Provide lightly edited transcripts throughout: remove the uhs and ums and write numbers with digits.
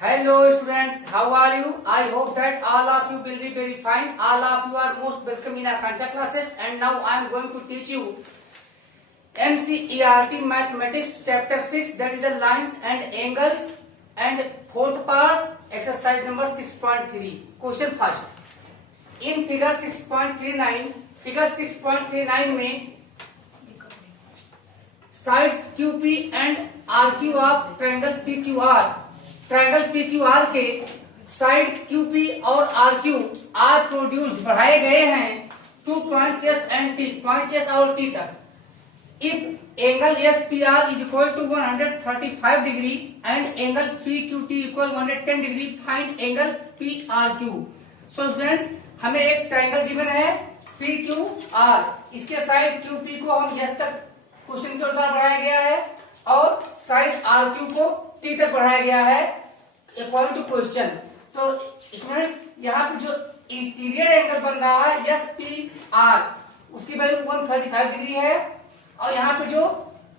Hello students, how are you? I hope that all of you will be very fine. All of you are most welcome in our Kancha classes, and now I am going to teach you NCERT Mathematics Chapter 6, that is the lines and angles, and fourth part exercise number 6.3. Question first. In figure 6.39 में sides QP and RQ of triangle PQR के side QP और RQ are produced बढ़ाए गए हैं to point S and T, point S और T तक. If angle SPR is equal to 135 degree and angle PQT equal 110 degree, find angle PRQ. So students, हमें एक triangle given है PQR, इसके साइड QP को हम S तक क्वेश्चन के अनुसार बढ़ाया गया है और साइड RQ को T तक बढ़ाया गया है अकॉर्डिंग टू क्वेश्चन. तो इसमें यहाँ पे जो इंटीरियर एंगल बन रहा है SPR, उसकी वैल्यू 135 डिग्री है, और यहाँ पे जो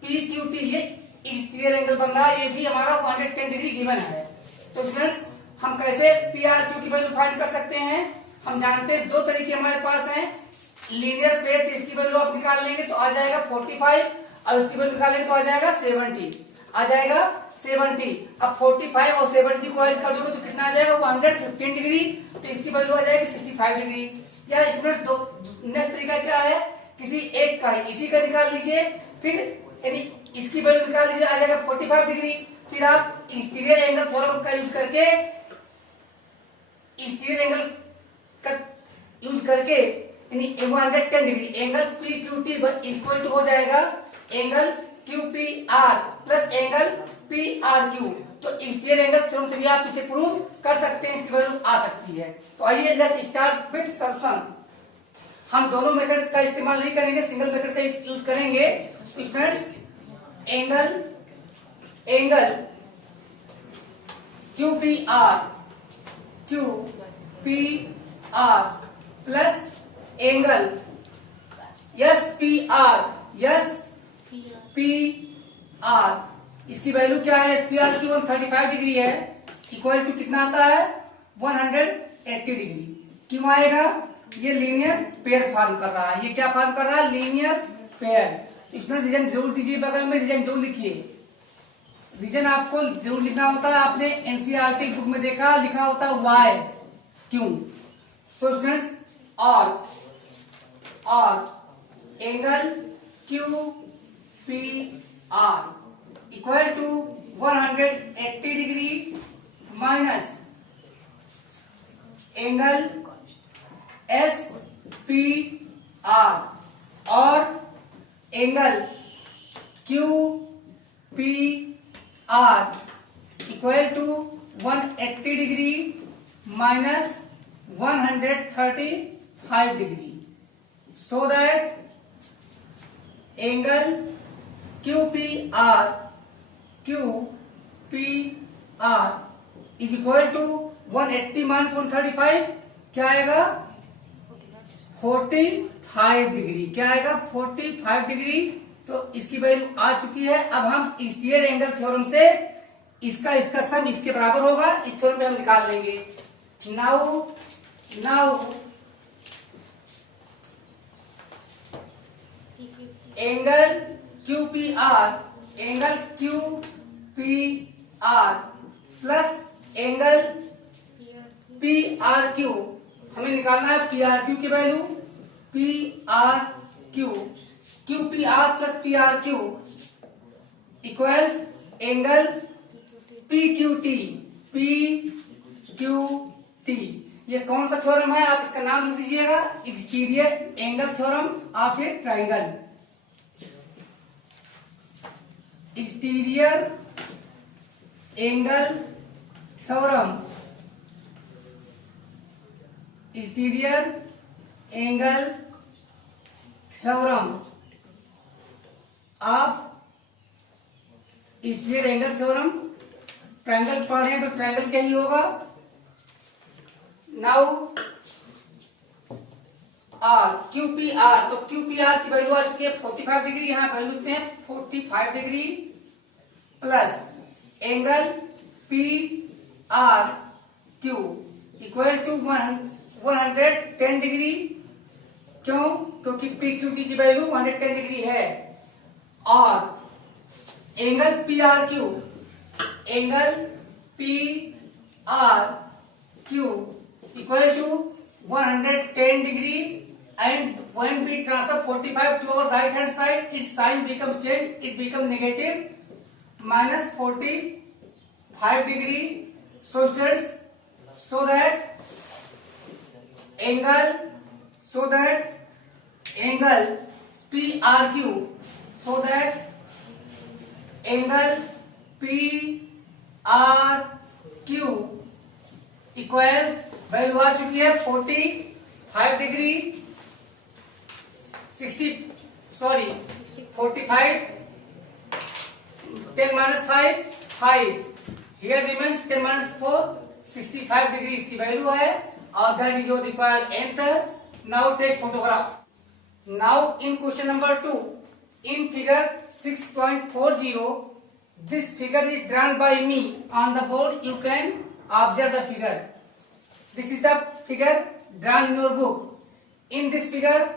PQT ये एक्सटीरियर एंगल बन रहा है, ये भी हमारा 110 डिग्री गिवन है. तो स्टूडेंट्स, हम कैसे PRQ की वैल्यू फाइंड कर सकते हैं? हम जानते हैं दो तरीके हमारे पास हैं. लीनियर पेयर से इसकी वैल्यू आप निकाल लेंगे तो आ जाएगा 45, और इसकी वैल्यू निकालेंगे तो आ जाएगा 70, आ जाएगा 70. अब 45 और 70 को ऐड कर दोगे तो कितना आ जाएगा? 115 डिग्री. तो इसकी वैल्यू आ जाएगी 65 डिग्री. या इसमें नेक्स्ट तरीका क्या है? किसी एक का इसी का निकाल लीजिए, फिर यानी इसकी वैल्यू निकाल लीजिए, आ जाएगा 45 डिग्री. फिर आप एक्सटीरियर एंगल थ्योरम का यूज करके एक्सटीरियर एंगल का यूज करके यानी 110 degree angle PQT equal to हो जाएगा angle QPR plus angle PRQ. तो एक्सटीरियर एंगल थ्योरम से भी आप इसे प्रूव कर सकते हैं, इसकी वैल्यू आ सकती है. तो आइए लेट्स स्टार्ट विद सॉल्यूशन. हम दोनों मेथड का इस्तेमाल नहीं करेंगे, सिंगल मेथड का यूज करेंगे. Students, angle QPR plus angle SPR, इसकी वैल्यू क्या है? SPR की 135 डिग्री है, इक्वल टू कितना आता है? 180 डिग्री. क्यों आएगा? ये लीनियर पेयर फॉर्म कर रहा है. ये क्या फॉर्म कर रहा है? Linear pair. इसमें रीजन जरूर दीजिए, बगल में रीजन जरूर लिखिए. रीजन आपको जरूर लिखना होता है. आपने एनसीईआरटी बुक में देखा, लिखा होता है वाई, क्यों. सो स्टूडेंट्स, और angle QPR equal to 180 degree minus angle SPR और angle QPR equal to 180 degree minus 135 degree. So that angle QPR is equal to 180 minus 135 क्या आएगा? 45 डिग्री. क्या आएगा? 45 डिग्री. तो इसकी वैल्यू आ चुकी है. अब हम एक्सटीरियर एंगल थ्योरम से इसका सम इसके बराबर होगा, इस थ्योरम पे हम निकाल लेंगे. Now angle QPR plus angle PRQ, हमें निकालना है PRQ की value. QPR plus PRQ equals angle PQT. ये कौन सा थ्योरम है? आप इसका नाम लिख दीजिएगा, exterior angle theorem of a triangle. Exterior angle theorem, exterior angle theorem of exterior angle theorem. Triangle पढ़े हैं तो ट्रायंगल क्या ही होगा. नाउ QPR, तो QPR की वैल्यू आ चुकी है 45 डिग्री. यहाँ वैल्यू लिखते हैं 45 degree plus angle R Q equal to 110 degree. क्यों? क्योंकि पी क्यू टी की वैल्यू 110 डिग्री है। और angle P R Q, angle P R Q equal to 110 degree, and when we transfer 45 to our right hand side, its sign becomes changed, it becomes negative minus 45 degree. So students, so that angle PRQ, so that angle PRQ equals value आ चुकी है 45 degree 45 10 minus 5 here remains 10 minus 4 65 degree इसकी value है और that is your required answer. Now take photograph. Now in question number 2 in figure 6.40 this figure is drawn by me on the board. You can observe the figure. This is the figure drawn in your book. In this figure,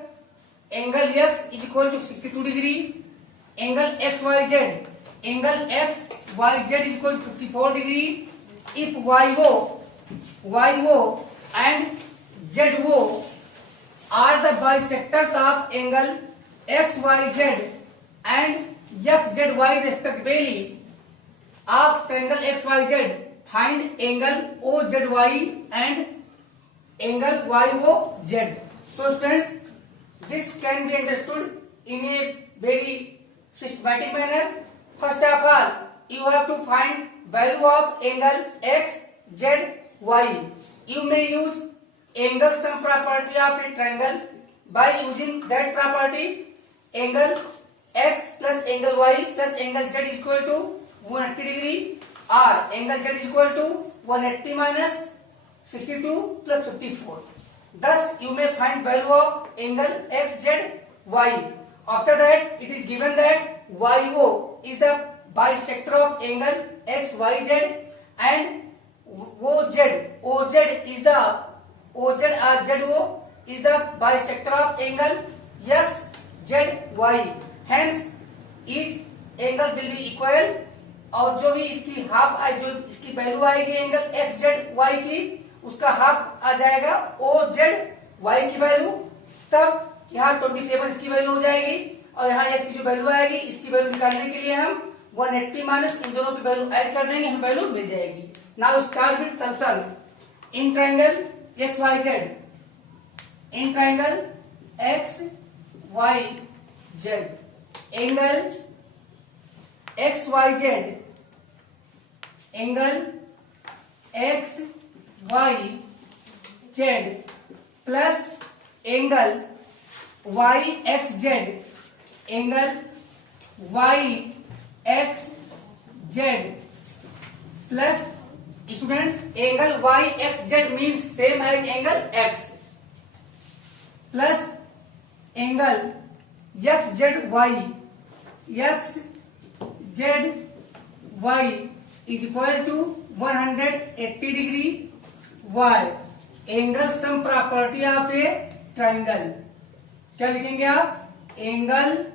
angle x is equal to 62 degree. Angle xyz is equal to 54 degree. If yo and zo are the bisectors of angle xyz and xzy respectively of triangle xyz, find angle OZY and angle YOZ. So students, this can be understood in a very systematic manner. First of all, you have to find value of angle XZY. You may use angle sum property of a triangle. By using that property, angle X plus angle Y plus angle Z is equal to 180 degree, or angle Z is equal to 180 minus 62 plus 54. Thus, you may find value of angle XZY. After that, it is given that YO is the bisector of angle XYZ and OZ is the ZO is the bisector of angle XZY. Hence, each angles will be equal. और जो भी इसकी half जो इसकी value आएगी angle XZY की, उसका half आ जाएगा OZY की वैल्यू। तब यहाँ 27 इसकी वैल्यू हो जाएगी और यहाँ इसकी जो वैल्यू आएगी इसकी वैल्यू निकालने के लिए हम 180 माइनस इन दोनों की वैल्यू ऐड कर देंगे, हमें वैल्यू मिल जाएगी। Now start with solution. In triangle XYZ, in triangle XYZ angle XYZ angle XYZ plus angle YXZ angle YXZ plus students angle YXZ means same as angle X plus angle XZY is equal to 180 degree. Y angle sum property of a triangle. क्या लिखेंगे आप? Angle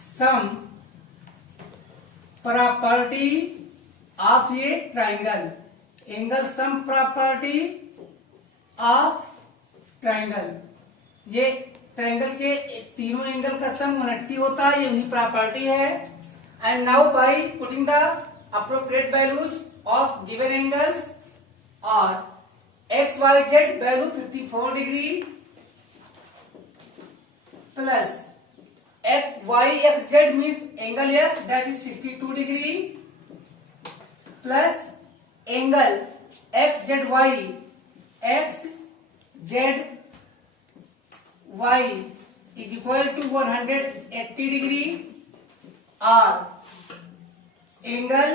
sum property of a triangle. Angle sum property of triangle, ये triangle के तीनों angle का सम 180 होता है, ये वही प्रॉपर्टी है। And now by putting the appropriate values of given angles or XYZ value 54 degree plus YXZ means angle X that is 62 degree plus angle XZY is equal to 180 degree or angle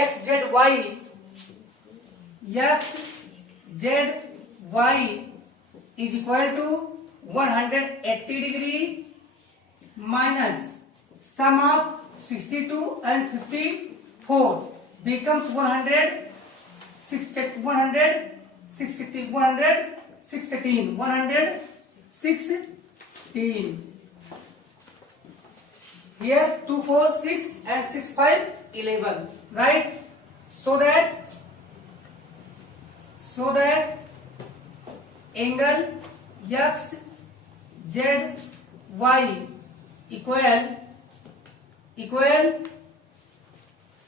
XZY is equal to 180 degree minus sum of 62 and 54 becomes 160 Here 2, 4, 6 and 6, 5, 11. Right? So that angle x z y equal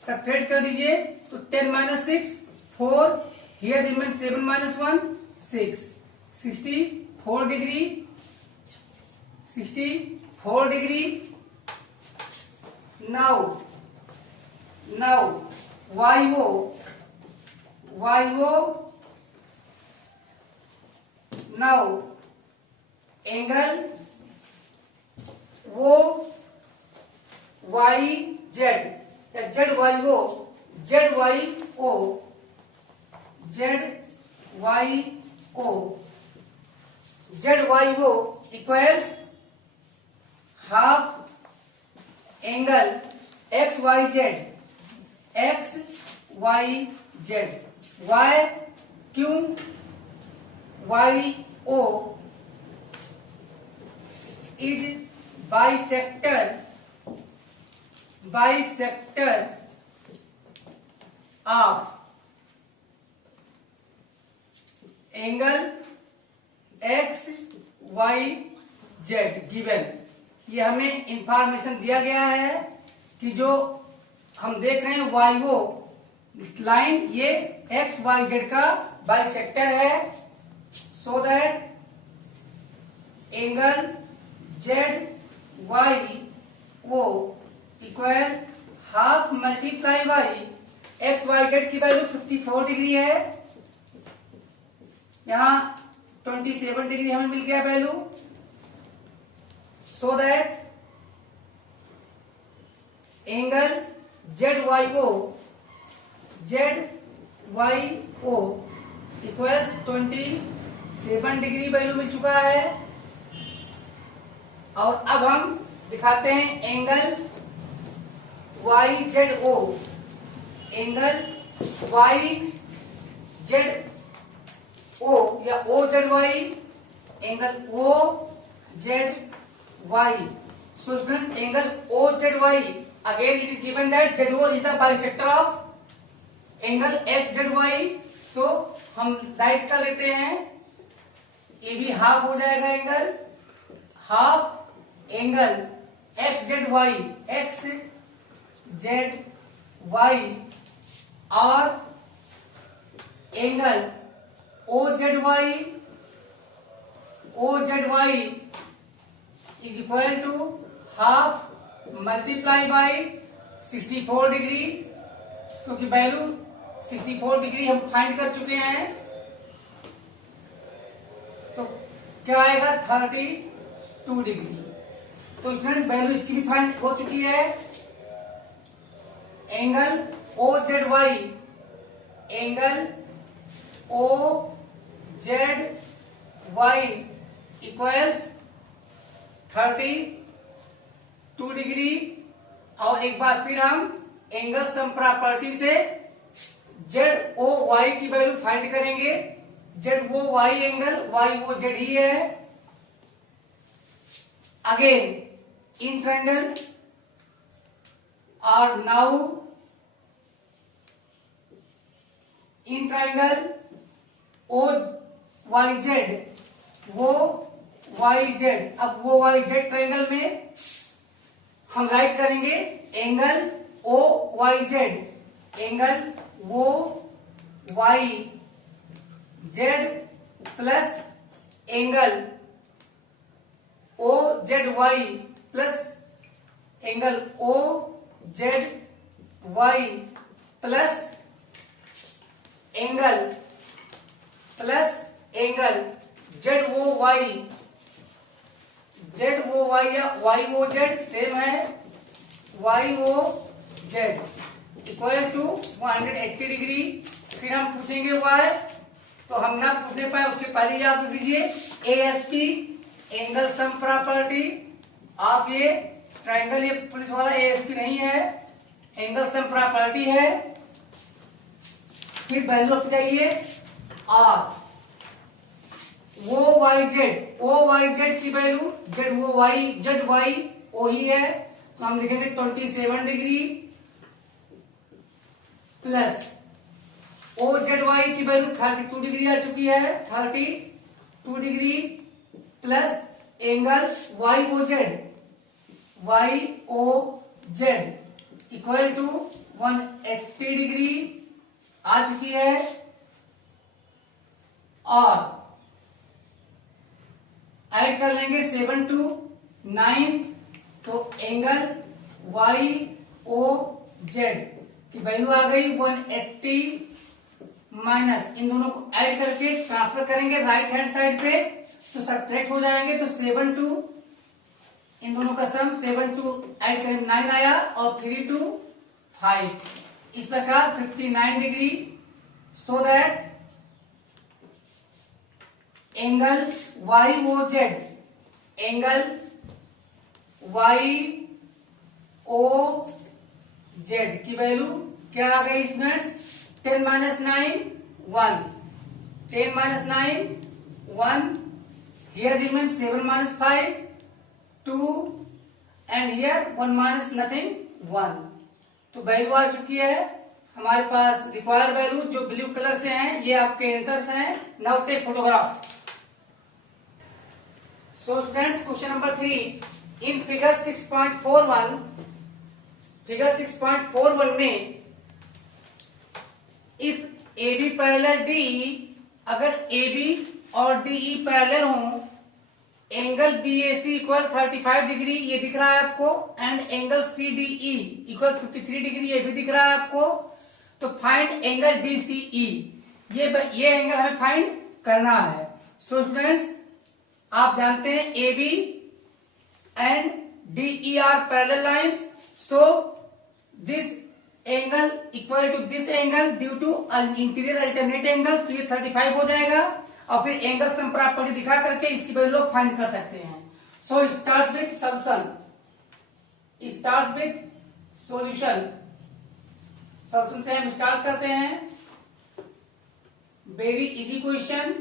subtract कर दीजिए तो 10 minus 6 4 here remains 7 minus 1 6 64 degree now yo now angle वो YZ या ZYO equals half angle XYZ Y क्यों YO is bisector of angle XYZ given. ये हमें information दिया गया है कि जो हम देख रहे हैं YO लाइन ये XYZ का बाइसेक्टर है, so that angle ZYO equal half multiply by XYZ की वैल्यू 54 डिग्री है, यहां 27 डिग्री हमें मिल गया value, so that angle ZYO equals 27 degree value मिल चुका है। और अब हम दिखाते हैं एंगल YZO या OZY angle OZY। So students, angle OZY again it is given that ZO is the bisector of angle XZY। So हम राइट कर लेते हैं, ये भी हाफ हो जाएगा एंगल, हाफ एंगल XZY और angle OZY is equal to half multiply by 64 degree, क्योंकि वैल्यू 64 डिग्री हम फाइंड कर चुके हैं, तो क्या आएगा 32 डिग्री। तो स्टूडेंट्स वैल्यू इसकी भी फाइंड हो चुकी है। Angle OZY equals 32 degree. और एक बार फिर हम एंगल सम प्रॉपर्टी से ZOY की वैल्यू फाइंड करेंगे। ZOY एंगल YOZ ही है। अगेन इन ट्रायंगल और नाउ इन ट्रायंगल OYZ अब वो YZ ट्रायंगल में हम राइट करेंगे angle OYZ plus angle OZY plus angle OZY plus angle ZOY या YOZ सेम है, YOZ इक्वल टू 180 डिग्री। फिर हम पूछेंगे Y, तो हम ना पूछने पाए उसके पहले याद रख दीजिए ASP angle sum property of ये ट्रायंगल, ये पुलिस वाला ASP नहीं है, एंगल सम प्रॉपर्टी है। फिर वैल्यू रख जाइए आर, वो वाई जेड की वैल्यू, जेड वाई ओ ही है, तो हम लिखेंगे 27 degree plus O Z Y की वैल्यू 32 डिग्री आ चुकी है, 32 degree plus angle Y O Z equal to 180 degree आ चुकी है, और ऐड कर लेंगे 7 to 9, तो एंगल वाई ओ जेड की वैल्यू आ गई 180 माइनस, इन दोनों को ऐड करके ट्रांसफर करेंगे राइट हैंड साइड पे, तो सब्ट्रैक्ट हो जाएंगे, तो 7 to इन दोनों का सम 7 to ऐड करें 9 आया, और 3 to 5, इस प्रकार 59 degree, so that angle Y O Z, angle Y O Z की वैल्यू क्या आ गई students, 10 minus 9 1, 10 minus 9 1, here remains 7 minus 5 2, and here 1 minus nothing 1, तो वैल्यू आ चुकी है हमारे पास, रिक्वायर्ड वैल्यू जो ब्लू कलर से हैं ये आपके आंसर्स हैं। Now take photograph. So students, question number 3 in figure 6.41 में if A B parallel DE, अगर ए बी और डीई पैरेलल हो, angle B A C equal 35 degree ये दिख रहा है आपको, and angle C D E equal 53 degree ये भी दिख रहा है आपको, तो फाइंड एंगल डी सी ई, ये एंगल हमें फाइंड करना है। सो स्टूडेंट्स, आप जानते हैं A B and DE are parallel lines, so this angle equal to this angle due to interior alternate angle, तो ये 35 हो जाएगा, और फिर एंगल सम प्रॉपर्टी दिखा करके इसकी वैल्यू फाइंड कर सकते हैं। सो स्टार्ट विथ सॉल्यूशन से हम स्टार्ट करते हैं। Very easy question,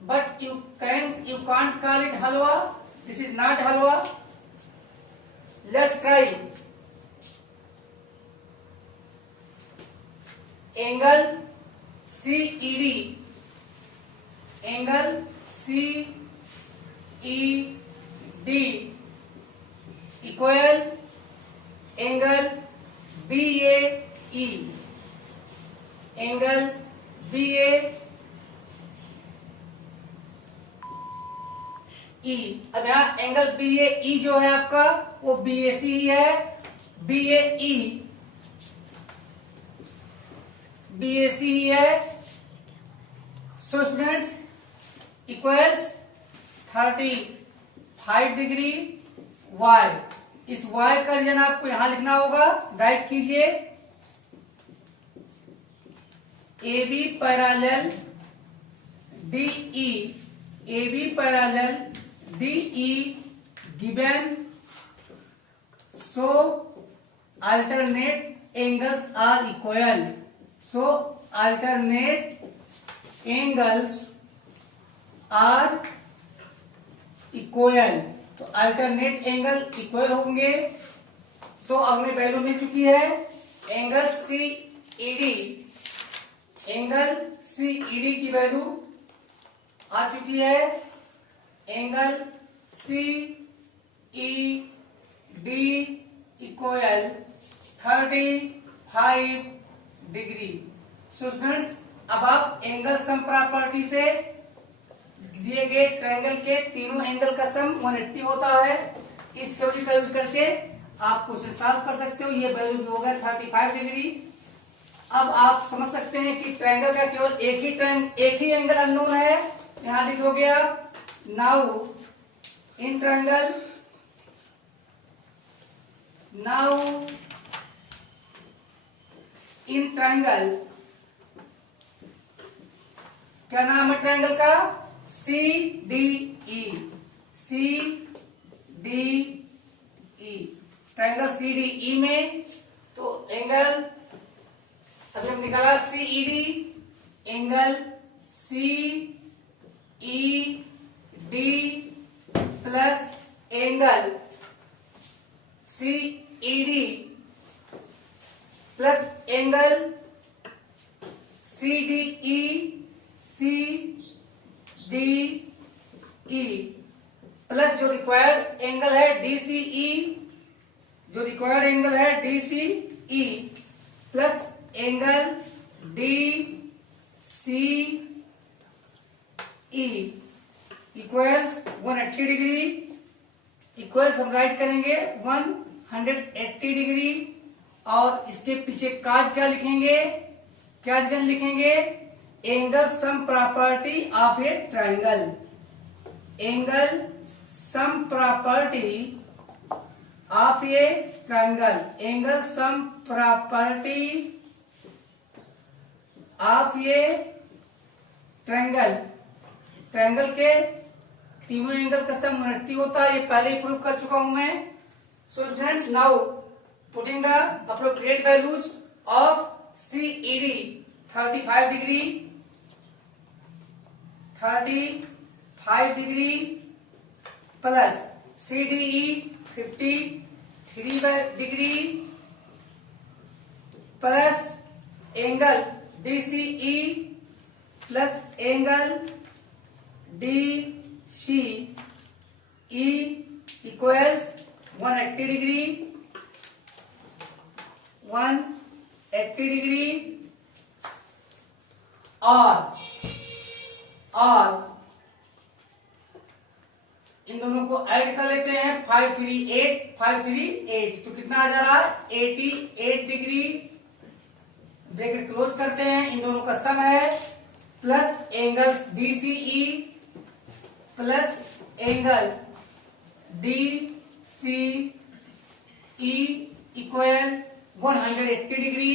but you can't call it halwa, this is not halwa. Let's try. Angle CED, angle CED equal angle BAE, angle BAE। अब यहां angle BAE जो है आपका वो BAC ही है, BAE BAC ही है। So students, equals 35 degree y, इस y का रीजन आपको यहां लिखना होगा, राइट कीजिए। AB parallel DE, AB parallel DE given, so alternate angles are equal, so alternate angles are equal, तो अल्टरनेट एंगल इक्वल होंगे। सो अब हमें वैल्यू मिल चुकी है, एंगल CED की वैल्यू आ चुकी है, angle CED equal 35 degree. So students, अब आप एंगल सम प्रॉपर्टी से दिए गए ट्रायंगल के तीनों एंगल का सम 180 होता है, इस थ्योरी का यूज करके आप क्वेश्चन सॉल्व कर सकते हो। ये वैल्यू भी होगा 35 डिग्री। अब आप समझ सकते हैं कि ट्रायंगल का केवल एक ही एंगल अननोन है, यहां लिखोगे आप नाउ इन ट्रायंगल, क्या नाम है ट्रायंगल का, CDE, ट्रायंगल CDE में तो एंगल अभी हम निकाला CED, angle CED plus angle CED plus angle CDE CDE plus जो रिक्वायर्ड एंगल है DCE, जो रिक्वायर्ड एंगल है DCE plus angle DCE equals 180 degree, equals हम राइट करेंगे 180 डिग्री। और इसके पीछे काज क्या लिखेंगे, क्या रीजन लिखेंगे, angle sum property of a triangle, angle sum property of a triangle, angle sum property of a triangle. Triangle के तीनों एंगल का सम 180 होता है, ये पहले ही प्रूव कर चुका हूं मैं। So students, now putting the appropriate values of CED 35 degree, 35 degree plus CDE 53 degree plus angle DCE plus angle DCE equals 180 degree, 180 degree और इन दोनों को ऐड कर लेते हैं 538 तो कितना आ जा रहा है 88 डिग्री। ब्रैकेट क्लोज करते हैं, इन दोनों का सम है plus angle DCE plus angle DCE equal 180 degree,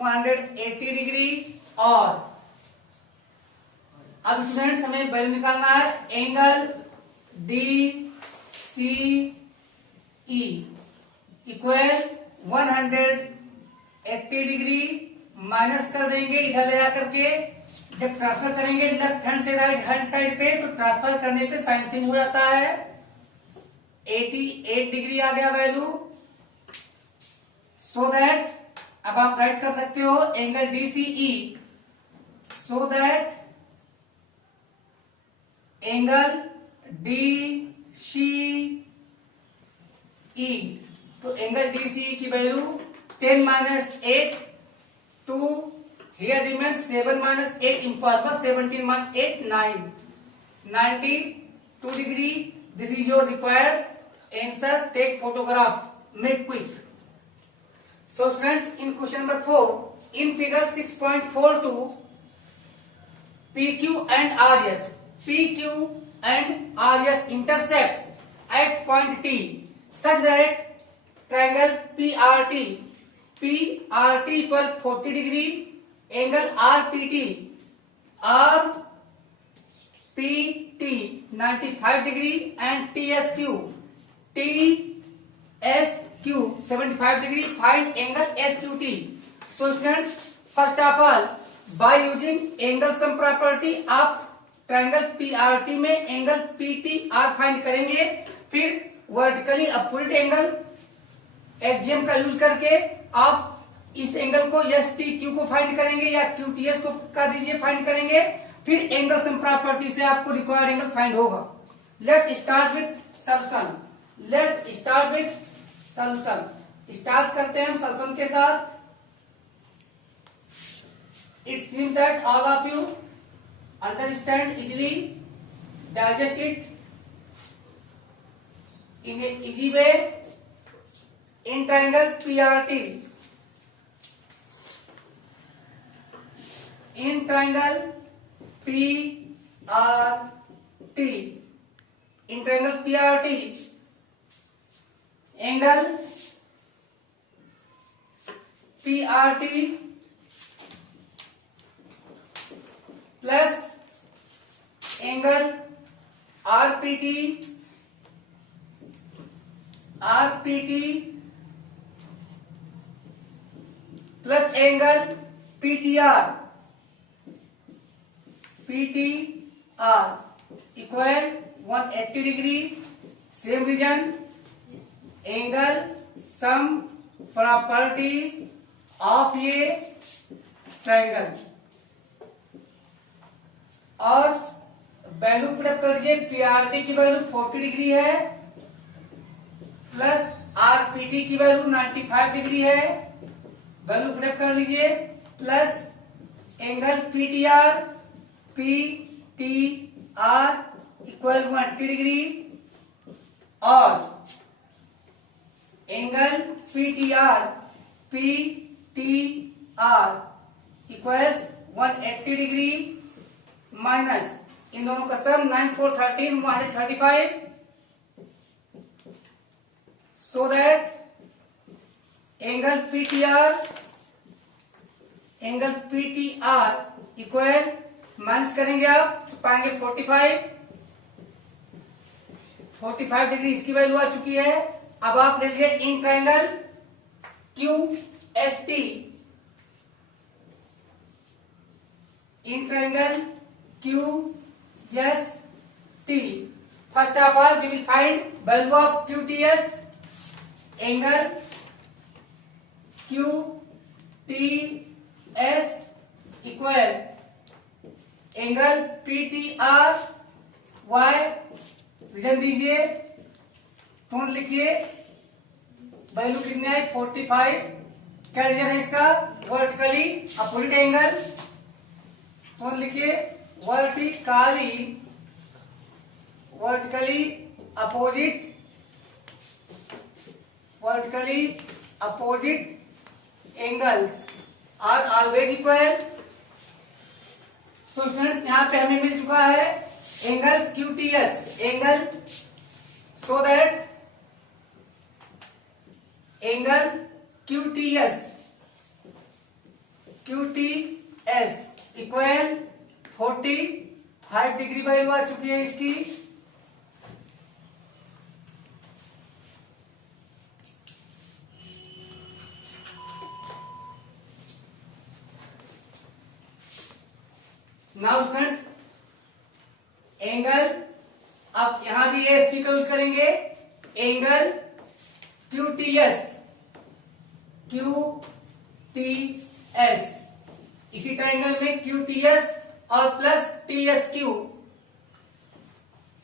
180 degree. और अब स्टूडेंट्स हमें वैल्यू निकालना है angle DCE equal 180 degree minus कर देंगे इधर ले आकर के। जब ट्रांसफर करेंगे लेफ्ट हैंड से राइट हैंड साइड पे तो ट्रांसफर करने पे साइन चेंज हो जाता है। 88 डिग्री आ गया वैल्यू। सो दैट अब आप राइट कर सकते हो angle DCE, so that angle DCE, तो एंगल DCE की value 10 - 8 2 here remains 7 - 8 impossible, 17 - 8 9 92 degree. This is your required answer. Take photograph, make quick. So friends, in question number 4, in figure 6.42, PQ and RS intersect at point T such that triangle PRT equal 40 degree, angle RPT 95 degree and TSQ 75 degree. Find angle SQT. So students, first of all, by using angle sum property आप triangle PRT में angle PTR find करेंगे। फिर vertically opposite angle axiom का use करके आप इस angle को STQ को फाइंड करेंगे या QTS को का दीजिए फाइंड करेंगे। फिर एंगल सम प्रॉपर्टी से आपको रिक्वायर्ड एंगल फाइंड होगा। Let's start with solution. Start करते हैं हम सॉल्यूशन के साथ। It seems that all of you understand easily, digest it in a easy way. In triangle PRT, in triangle PRT, in triangle PRT, angle PRT plus angle RPT plus angle PTR equal 180 degree. Same reason angle sum property of ये triangle और value put कर लीजिए। PRT की value 40 degree है plus RPT की value 95 degree है। Value put कर लीजिए plus angle PTR equal 180 degree और angle PTR equal 180 degree minus इन दोनों का sum 9 4 13 135 so that angle PTR equal minus करेंगे आप तो पाएंगे 45 डिग्री इसकी वैल्यू आ चुकी है। अब आप ले लीजिए in triangle Q S T, in triangle Q S T. First of all we will find value of Q T S. Angle Q T S equal angle PTR why. Reason दीजिए, टोन लिखिए, वैल्यू कितनी है 45। क्या रीजन है इसका? Vertically opposite angle. टोन लिखिए vertically opposite angles are always equal. So friends यहां पे हमें मिल चुका है angle QTS, angle so that angle QTS equal 45 degree value आ चुकी है इसकी। नाउ फ्रेंड्स एंगल, अब यहां भी एएसपी का यूज करेंगे। एंगल QTS इसी ट्रायंगल में QTS और plus TSQ,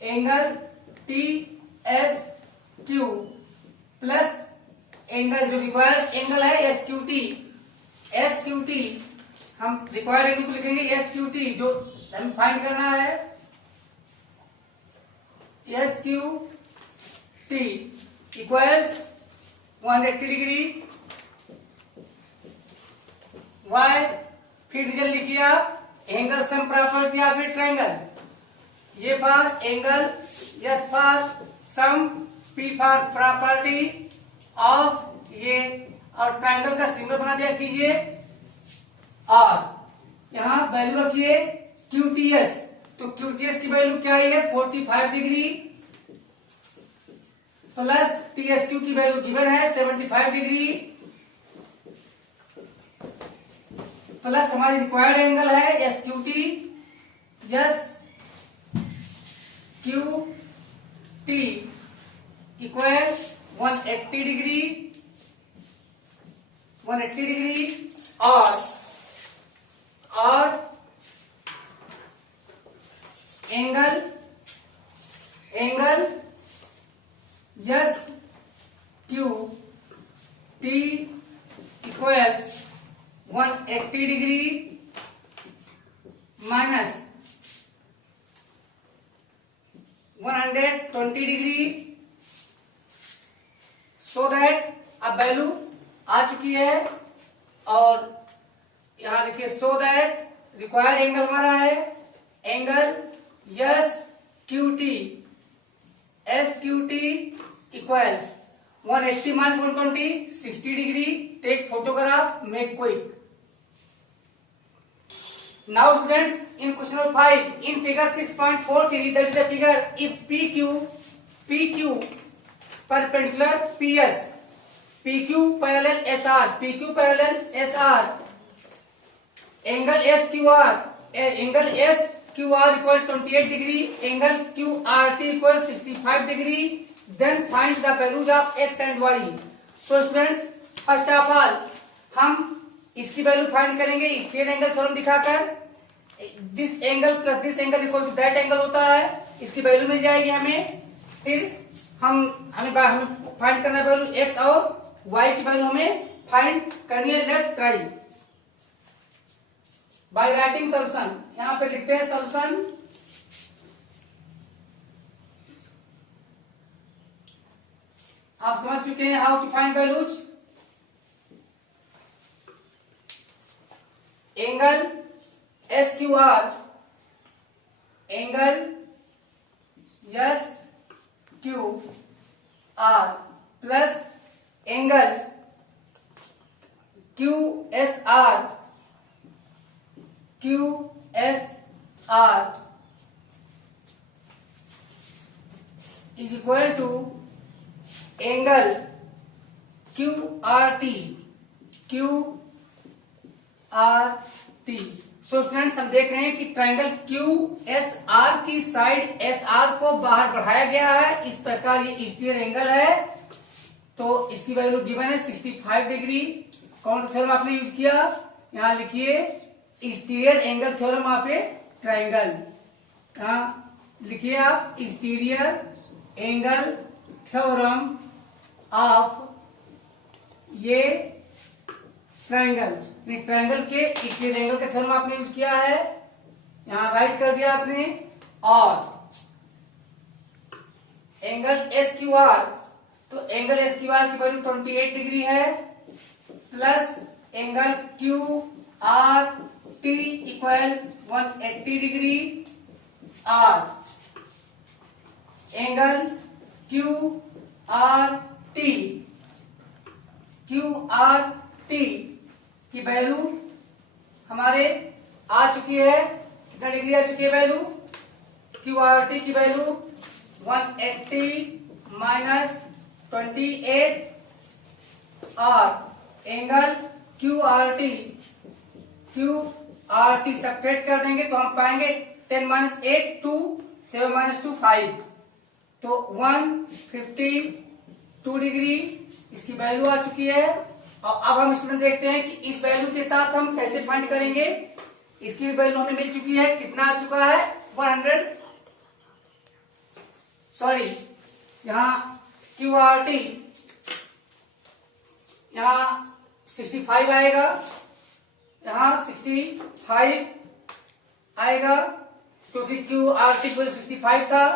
angle TSQ plus angle जो रिक्वायर्ड एंगल है SQT हम रिक्वायर्ड एंगल को लिखेंगे SQT, जो हमें फाइंड करना है SQT इक्वल्स 180 डिग्री। वाई फिर रीजन लिखिए आप, angle sum property of a triangle. ये for angle, S for sum, P for property of ये, और ट्रायंगल का सिंबल बना दिया कीजिए और यहां वैल्यू रखिए QTS। तो QTS की वैल्यू क्या है? 45 डिग्री प्लस TSQ की वैल्यू गिवन है 75 डिग्री प्लस हमारी रिक्वायर्ड एंगल है SQT इक्वल 180 डिग्री और angle SQT equals 180 degree minus 120 degree. So that अब वैल्यू आ चुकी है और यहां लिखिए सो दैट रिक्वायर्ड एंगल हमारा है angle SQT equals 180 minus 120 60 degree. Take photograph, make quick. Now students, in question number 5, in figure 6.43, that is the figure if PQ perpendicular PS PQ parallel SR, PQ parallel SR, angle SQR, angle SQR equal 28 degree, angle QRT equal 65 degree, then find the values of x and y। So students, first of all हम इसकी value find करेंगे equilateral angle theorem दिखाकर। This angle plus this angle equal to that angle होता है, इसकी value मिल जाएगी हमें। फिर हमें फाइंड करना है वैल्यू x और y की वैल्यू हमें फाइंड करनी है। Let's try by writing solution. यहां पे लिखते हैं सॉल्यूशन। आप समझ चुके हैं how to find values. Angle SQR, angle SQR plus angle QSR is equal to angle QRT। So students, हम देख रहे हैं कि ट्रायंगल QSR की साइड SR को बाहर बढ़ाया गया है। इस प्रकार ये एक्सटीरियर एंगल है, तो इसकी वैल्यू गिवन है 65 डिग्री। कौन सा थ्योरम आपने यूज किया? यहां लिखिए exterior angle theorem of a triangle. यहां लिखिए आप एक्सटीरियर एंगल थ्योरम ऑफ ये ट्रायंगल। ट्रायंगल के एक्सटीरियर एंगल का थ्योरम आपने यूज किया है, यहां राइट कर दिया आपने। और एंगल SQR, तो एंगल SQR की वैल्यू 28 डिग्री है, plus angle QRT equal 180 degree, और एंगल QRT की वैल्यू हमारे आ चुकी है। कितना डिग्री आ चुकी है वैल्यू? QRT की वैल्यू 180 माइनस 28, और एंगल QRT सब्ट्रैक्ट कर देंगे तो हम पाएंगे 10 माइनस 8 2, 7 माइनस 2 5, तो 152 डिग्री इसकी वैल्यू आ चुकी है। और अब हम स्टूडेंट देखते हैं कि इस वैल्यू के साथ हम कैसे फाइंड करेंगे। इसकी वैल्यू हमें मिल चुकी है, कितना आ चुका है? 100, सॉरी यहां QRT यहां 65 आएगा, यहां 65 आएगा क्योंकि QRT 65 था,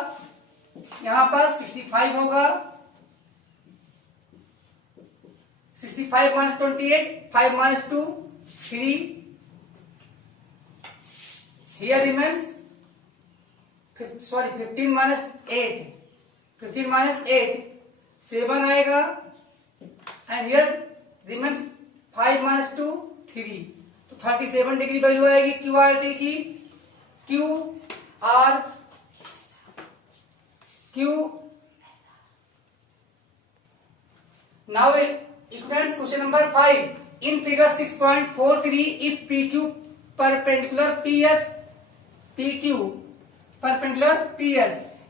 यहां पर 65 होगा। 65 minus 28, 5 minus 2 3, here remains 15 minus 8, 15 minus 8 7 आएगा, एंड here remains 5 माइनस 2 3, तो 37 डिग्री वैल्यू आएगी QRT की। Now students, question number 5 in figure 6.43, if PQ perpendicular PS,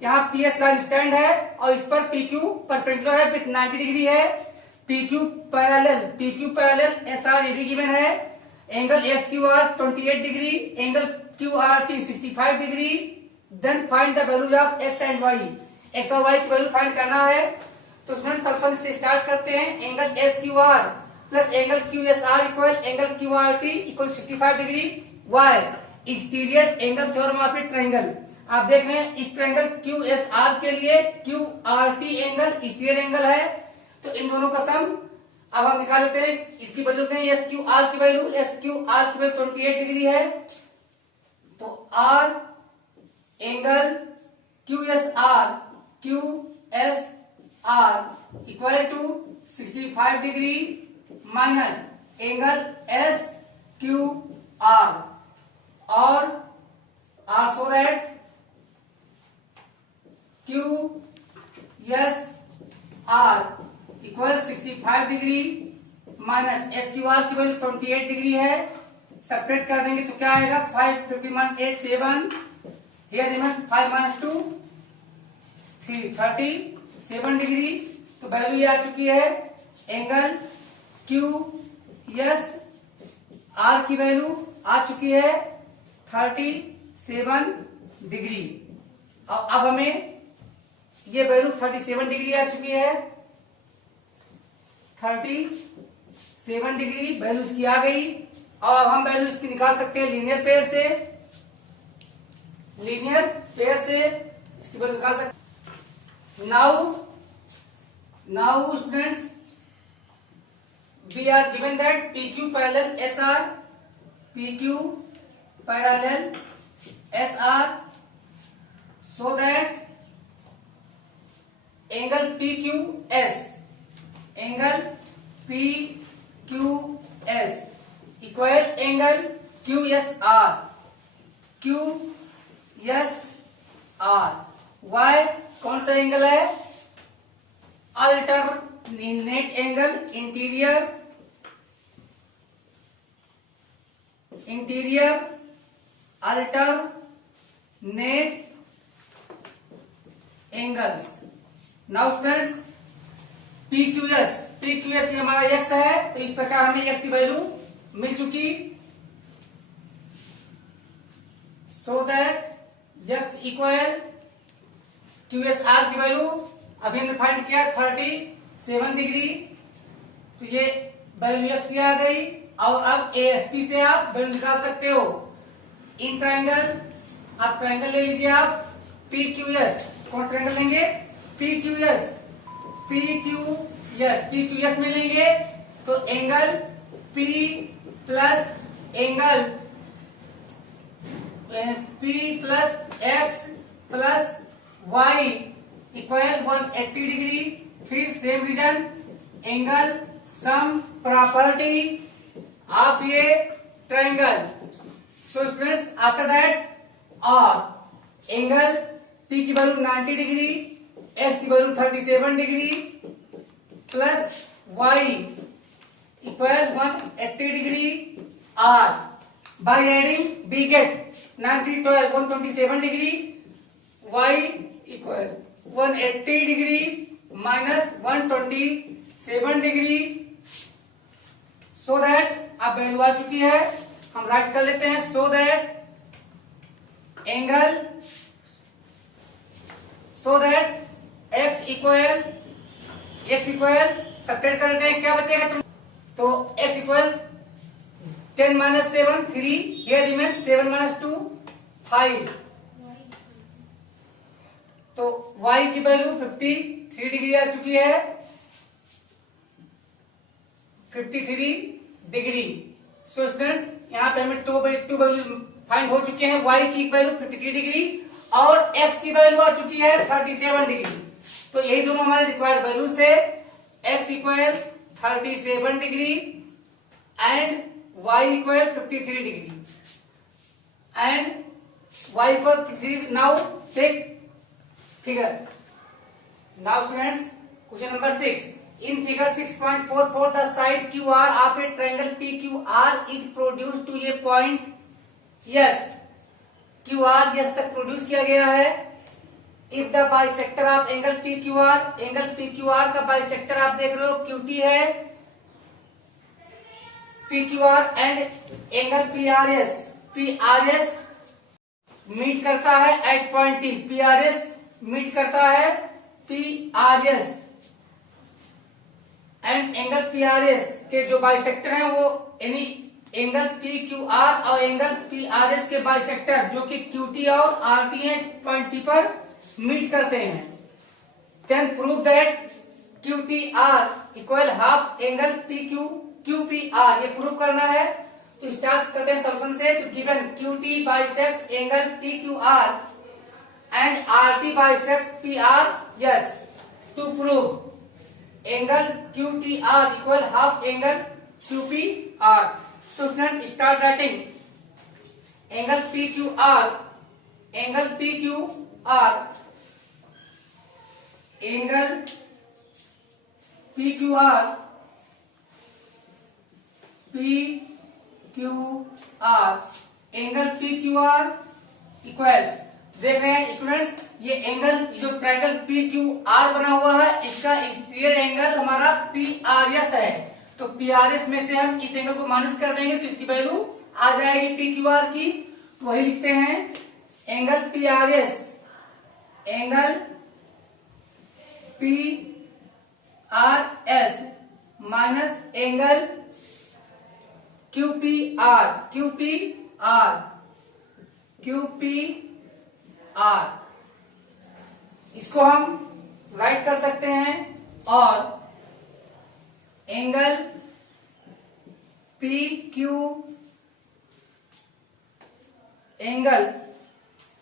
यहाँ PS लाइन स्टैंड है और इस पर PQ परपेंडिकुलर है विथ 90 डिग्री है। PQ पैरेलल SR ये भी गिवन है। Angle SQR 28 degree, angle QRT 65 degree. Then find the values of x and y। x और y की वैल्यू फाइंड करना है, तो स्टूडेंट्स सॉल्यूशन से स्टार्ट करते हैं। Angle SQR plus angle QSR equal angle QRT equal 65 degree. y exterior angle theorem of a triangle. आप देख रहे हैं इस ट्रायंगल QSR के लिए QRT एंगल एक्सटीरियर एंगल है, तो इन दोनों का सम अब हम निकाल लेते हैं। इसकी वैल्यू लेते हैं SQR की वैल्यू 28 डिग्री है, तो R angle QSR equal to 65 degree minus angle SQR, और R so that QSR equal 65 degree minus S Q R की वैल्यू 28 डिग्री है, सब्ट्रैक्ट कर देंगे तो क्या आएगा 5 50 minus 8 7, here remains 5 minus 2 37 degree. तो वैल्यू ये आ चुकी है एंगल क्यू एस आर की वैल्यू आ चुकी है 37 डिग्री। अब हमें ये वैल्यू 37 डिग्री आ चुकी है, 37 डिग्री वैल्यू इसकी आ गई। और हम वैल्यू इसकी निकाल सकते हैं लीनियर पेयर से, लीनियर पेयर से इसकी वैल्यू निकाल सकते हैं। Now students, we are given that PQ parallel SR, PQ parallel SR, so that angle PQS, angle PQS equal angle QSR, QSR। Why? कौन सा एंगल है? Alternate angle, interior alternate angles. Now students, PQS ये हमारा x है, तो इस प्रकार हमें x की वैल्यू मिल चुकी, so that x equal QSR की वैल्यू अभी हमने फाइंड किया 37 डिग्री, तो ये वैल्यू x की आ गई। और अब ASP से आप वैल्यू निकाल सकते हो इन ट्रायंगल। आप ट्रायंगल ले लीजिए, आप PQS, कौन ट्रायंगल लेंगे? PQS में लेंगे तो angle P plus angle P plus x plus y equal 180 degree. फिर same reason, angle sum property of ये triangle. So students, after that और एंगल P की वैल्यू 90 डिग्री, S की value 37 degree plus y equal 180 degree. R by adding we get 90 12 127 degree, y equal 180 degree minus 127 degree, so that अब value आ चुकी है, हम right कर लेते हैं। So that x equal subtract कर लेते हैं, क्या बचेगा तुम? तो x equal 10 minus 7 3, here remains 7 minus 2 5, तो y की वैल्यू 53 डिग्री आ चुकी है, 53 डिग्री। सो स्टूडेंट्स, यहाँ पे हमें टू वैल्यू फाइंड हो चुके हैं, y की वैल्यू 53 डिग्री और x की वैल्यू आ चुकी है 37 डिग्री। तो यही दोनों हमारे रिक्वायर्ड वैल्यूज थे, x equal 37 degree and y equal 53 degree and y equal 53। Now take figure. Now students, question number 6, in figure 6.44 the side QR of a triangle PQR is produced to a point S। QR S तक produce किया गया है। if the bisector of angle PQR, angle PQR का bisector आप देख रहे हो QT है, PQR and angle PRS meet करता है at point T। PRS meet करता है PRS एंड एंगल PRS के जो बाइसेक्टर हैं वो यानी एंगल PQR और एंगल PRS के बाइसेक्टर जो कि QT और RT हैं पॉइंट T पर मीट करते हैं। Then prove that QTR equal half angle QPR, ये प्रूव करना है। तो स्टार्ट करते हैं सॉल्यूशन से। तो given QT bisects angle PQR and RT bisects PR। Yes, to prove angle QTR equal half angle QPR। So students, start writing angle PQR, angle PQR, angle P Q R, P Q R, angle P Q R equals, देख रहे हैं students, ये angle जो triangle P Q are बना हुआ है, इसका exterior angle हमारा पी आर एस है। तो पी आर एस में से हम इस एंगल को माइनस कर देंगे तो इसकी वैल्यू आ जाएगी पी क्यू आर की। तो वही लिखते हैं, angle P R S, angle P R S minus angle Q P R, Q P R, Q P are, इसको हम राइट कर सकते हैं। और एंगल पी क्यू, एंगल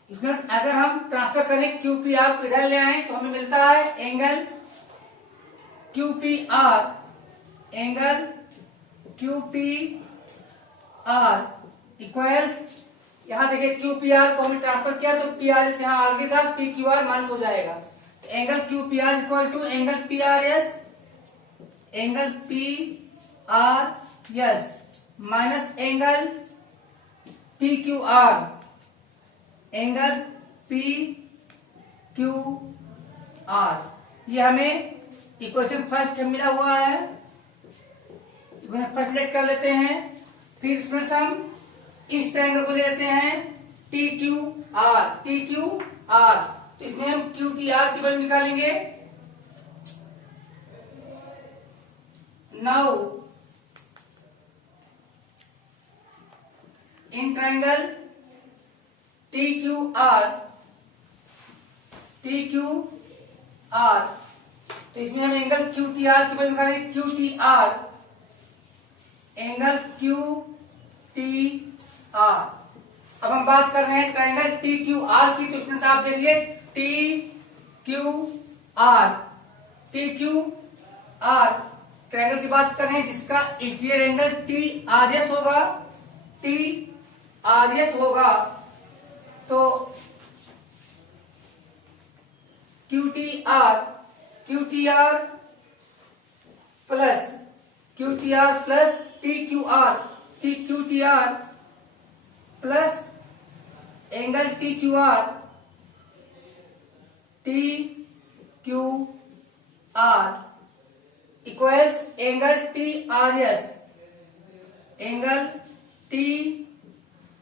इसमें अगर हम ट्रांसफर करें क्यू पी आर को इधर ले आए तो हमें मिलता है angle Q P are, angle Q P are equals, यहां देखिए क्यू पी आर को हमने ट्रांसफर किया तो पी आर एस यहां आगे था, पी क्यू आर माइनस हो जाएगा। Angle Q P R equal to angle P R S, angle P R S minus angle P Q R, angle P Q R. ये हमें equation first मिला हुआ है, फर्स्ट लेट कर लेते हैं। फिर स्टूडेंट्स हम इस ट्रायंगल को लेते हैं T Q are, T Q are, तो इसमें हम क्यू टी आर की वैल्यू निकालेंगे। Now in triangle T Q are, T Q are, तो इसमें हम एंगल क्यू टी आर की वैल्यू निकालेंगे, Q T R, angle Q T are. अब हम बात कर रहे हैं ट्रायंगल टी क्यू आर की, तो स्टूडेंट्स आप देखिए T Q are, T Q are triangle की बात कर रहे हैं जिसका interior angle T R S होगा, टी आर एस होगा। तो Q T are, Q T are plus Q T are plus T Q are, T Q T are plus angle T Q are, T Q R equals angle T R S, angle T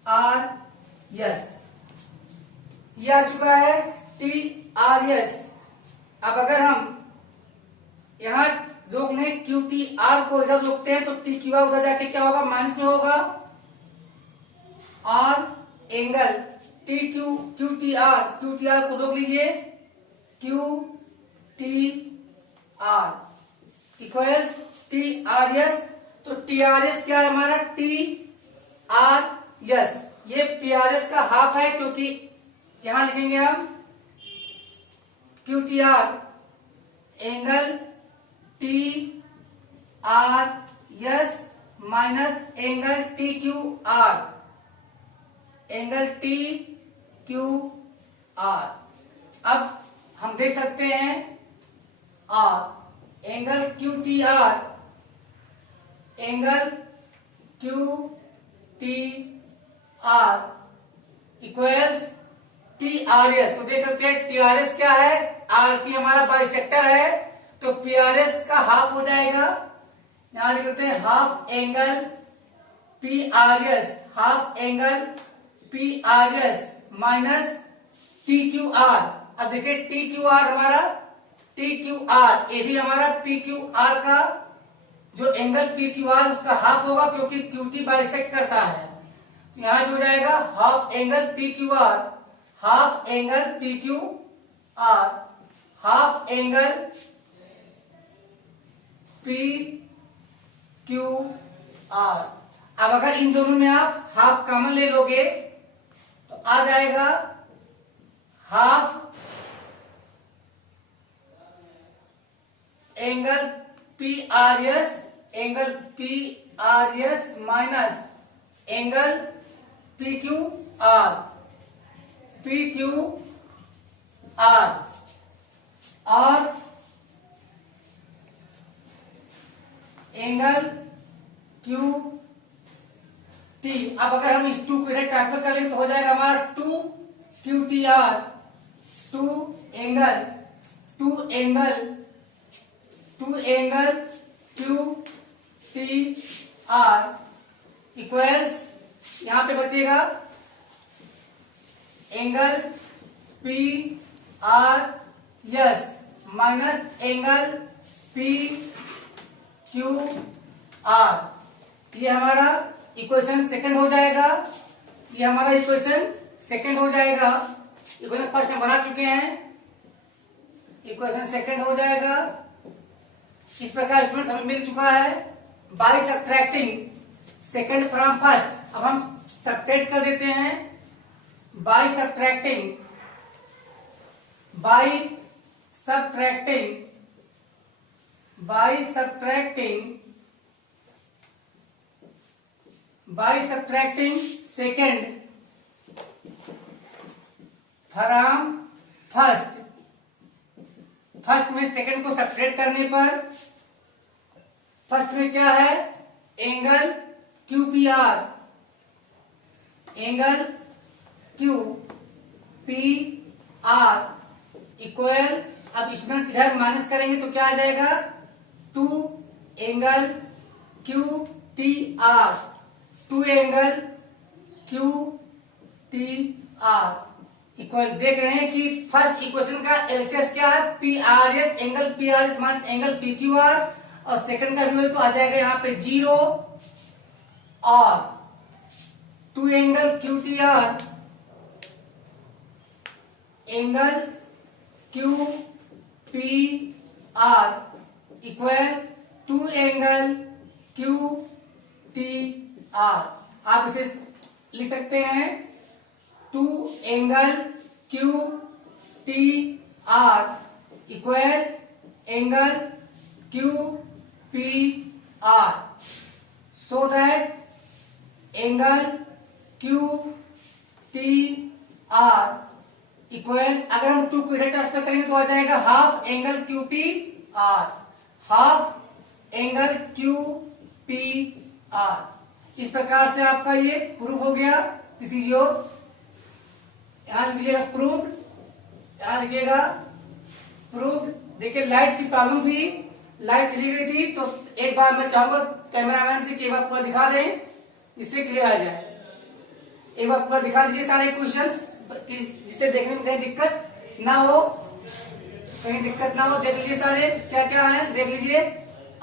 R S. ये आ चुका है T R S. अब अगर हम यहां रोकने Q T R को इधर रोकते हैं तो टी क्यू आर उधर जाके क्या होगा, माइनस में होगा, और angle T Q, Q T R को रोक लीजिए, Q T R equals T R S. तो टी आर एस क्या है हमारा, टी आर एस, ये पी आर एस का हाफ है, क्योंकि यहां लिखेंगे हम Q T R, angle T R S minus angle T Q R, angle T Q R. अब हम देख सकते हैं R, angle Q T R, angle Q T R equals T R S. तो देख सकते हैं टी आर एस क्या है, आर टी हमारा बाइसेक्टर है, तो पी आर एस का हाफ हो जाएगा। यहां लिख सकते हैं half angle P R S, half angle P R S minus T Q R. अब देखिए टी क्यू आर हमारा, टी क्यू आर ये भी हमारा पी क्यू आर का जो एंगल पी क्यू आर उसका हाफ होगा, क्योंकि क्यू टी बाइसेक्ट करता है। तो यहां भी हो जाएगा half angle P Q are, half angle P Q are, half angle P Q R. अब अगर इन दोनों में आप हाफ कॉमन ले लोगे तो आ जाएगा half angle P R S, angle P R S minus angle P Q R, P Q are. और एंगल क्यू टी। अब अगर हम इस 2 को इधर ट्रांसफर कर लेंगे तो हो जाएगा हमारा 2 Q T are, 2 angle Q T R equals, यहां पे बचेगा angle P R S minus angle P Q R. ये हमारा इक्वेशन सेकंड हो जाएगा, ये हमारा इक्वेशन सेकंड हो जाएगा। इक्वेशन फर्स्ट हम बना चुके हैं, इक्वेशन सेकंड हो जाएगा। इस प्रकार स्टूडेंट्स हमें मिल चुका है by subtracting second from first. अब हम सब्ट्रैक्ट कर देते हैं by subtracting second from first. First में सेकंड को सब्ट्रैक्ट करने पर फर्स्ट में क्या है, angle Q P are, angle Q P R equal, अब स्टूडेंट्स इधर माइनस करेंगे तो क्या आ जाएगा, 2 angle Q T are, 2 angle Q T are equal. देख रहे हैं कि फर्स्ट इक्वेशन का एलएचएस क्या है, P R S, angle P R S minus angle P Q are, और सेकंड का भी तो आ जाएगा यहाँ पे 0 और 2 angle Q T R, angle Q P R equal 2 angle Q T are. आप इसे लिख सकते हैं 2 angle Q T are equal angle Q P are, so that angle Q T are equal, अगर हम 2 को इधर ट्रांसफर करेंगे तो आ जाएगा half angle Q P are, half angle Q P are. इस प्रकार से आपका ये प्रूव हो गया। दिस इज योर, यहां लिखिएगा प्रूव्ड, यहां लिखिएगा प्रूव्ड। देखिए लाइट की प्रॉब्लम थी, लाइट चली गई थी, तो एक बार मैं चाहूंगा कैमरामैन से कि एक बार पूरा दिखा दें जिससे क्लियर आ जाए। एक बार पूरा दिखा दीजिए सारे क्वेश्चंस, जिससे देखने में कहीं दिक्कत ना हो, देख लीजिए सारे क्या क्या है, देख लीजिए।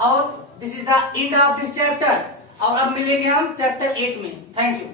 और this is the end of this chapter, और अब मिलेंगे हम चैप्टर 8 में। Thank you.